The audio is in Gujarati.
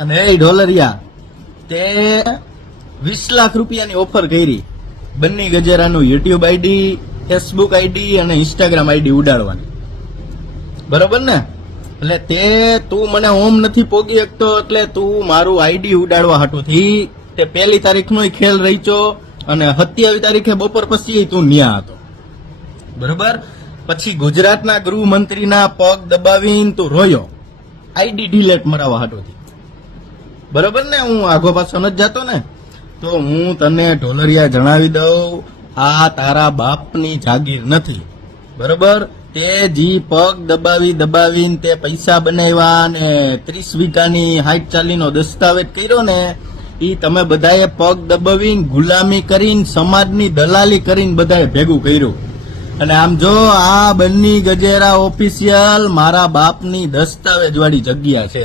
અને એ ઢોલરિયા તે 20 લાખ રૂપિયાની ઓફર કરી બન્ની ગજેરાનું યુટ્યુબ આઈડી, ફેસબુક આઈડી અને ઇન્સ્ટાગ્રામ આઈડી ઉડાડવાની, બરોબર ને? એટલે તું મને ઓમ નથી પોગી શકતો, એટલે તું મારું આઈડી ઉડાડવા હાટુથી તે 1 તારીખનો ખેલ રહીચો અને 27 તારીખે બપોર પછી તું ન્યા હતો, બરોબર? પછી ગુજરાતના ગૃહમંત્રીના પગ દબાવીને તું રોયો આઈડી ડિલેટ મરાવવા હાટુથી, બરોબર ને? હું આગો પાછો નથી જતો ને. તો હું તને ઢોલરિયા જણાવી દઉં, આ તારા બાપની જાગીર નથી, બરોબર? તે જી પગ દબાવીને તે પૈસા બનાવ્યા ને 30 વીઘાની 60-40 નો દસ્તાવેજ કર્યો ને, ઈ તમે બધાએ પગ દબાવીને ગુલામી કરીને સમાજની દલાલી કરીને બધાએ ભેગું કર્યું. અને આમ જો આ બન્ની ગજેરા ઓફિશિયલ મારા બાપની દસ્તાવેજ વાળી જગ્યા છે.